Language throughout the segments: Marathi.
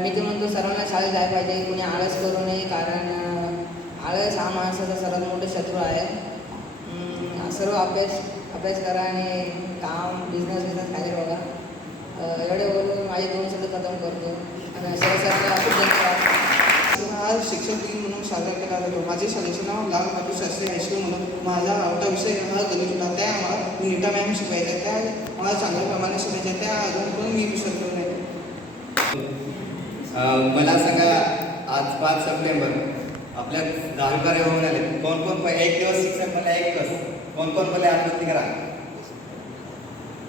मी तर म्हणतो सर्वांना शाळेत जायला पाहिजे. कुणी आळस करू नये कारण आळस हा माणसाचा सर्वात मोठा शत्रू आहे. सर्व अभ्यास अभ्यास करा आणि काम बिझनेस बिझनेस खाली बघा. एवढे बोलून माझे दोन शब्द खतम करतो. आणि सर्वांना हा शिक्षक दिन म्हणून साजरा केला जातो. माझे शाळेचे नाव लाल बहादूर शास्त्री हायस्कूल म्हणून. माझा आवडता विषय हा गणित होता. त्या आम्हाला नीटा मॅम शिकवायच्या त्या मला चांगल्या प्रमाणे शिकायच्या त्या अजून पण मी विसरतो मला सांगा आज पाच सप्टेंबर आपल्या दहा होऊन आले कोण कोण एक दिवस शिक्षक म्हणले एक दिवस. कोण कोण म्हणले आत्महत्या करा.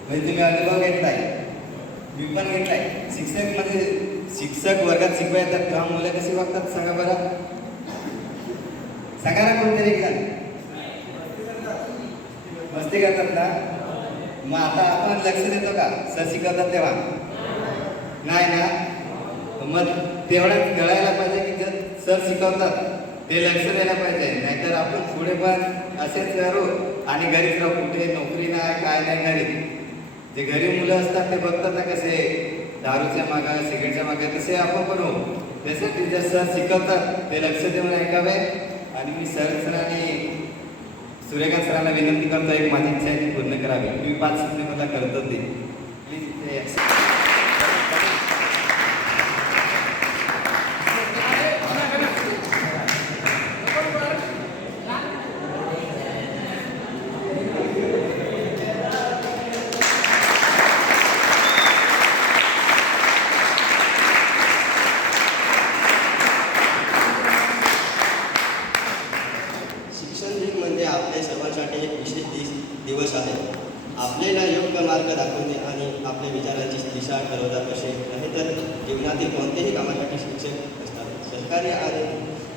म्हणजे तुम्ही अनुभव घेतलाय. मी पण घेतलाय. शिक्षक म्हणजे शिक्षक वर्गात शिकवा येतात तेव्हा मुलं कशी वागतात सांगा बरं. सांगा ना कोणतरी एक मस्ती करतात ना? मग आता आपण लक्ष देतो का? सर शिकवतात तेव्हा. नाही ना? मग तेवढ्याच कळायला पाहिजे की जर सर शिकवतात ते लक्ष द्यायला पाहिजे. नाहीतर आपण पुढे पण असेच करू आणि घरीच राहू. कुठे नोकरी नाही काय नाही घरी. जे घरी मुलं असतात ते बघतात ना कसे दारूच्या मागं सिगरेटच्या मागे तसे आपण पण होऊ. त्यासाठी जर सर शिकवतात ते लक्ष देऊन ऐकावे. आणि मी सर सरांनी सूर्यकांत सरांना विनंती करतो एक माझी इच्छा आहे ती पूर्ण करावी. मी पाच सप्टेंबरला करत ते. प्लीज ते शिक्षण दिन म्हणजे आपले सर्वांसाठी एक विशेष दिस दिवस आहे. आपल्याला योग्य मार्ग दाखवणे आणि आपल्या विचारांची दिशा ठरवता कसे? नाहीतर जीवनातील कोणत्याही कामासाठी शिक्षक असतात. सहकार्य आणि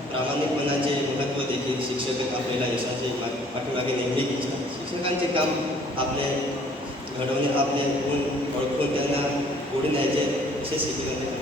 प्रामाणिकपणाचे महत्त्व देखील शिक्षक आपल्याला यशाचे पाठीमागे नेहमी असतात शिक्षकांचे काम आपले घडवणे आपले गुण ओळखून त्यांना पुढे न्यायचे असे शिकवणे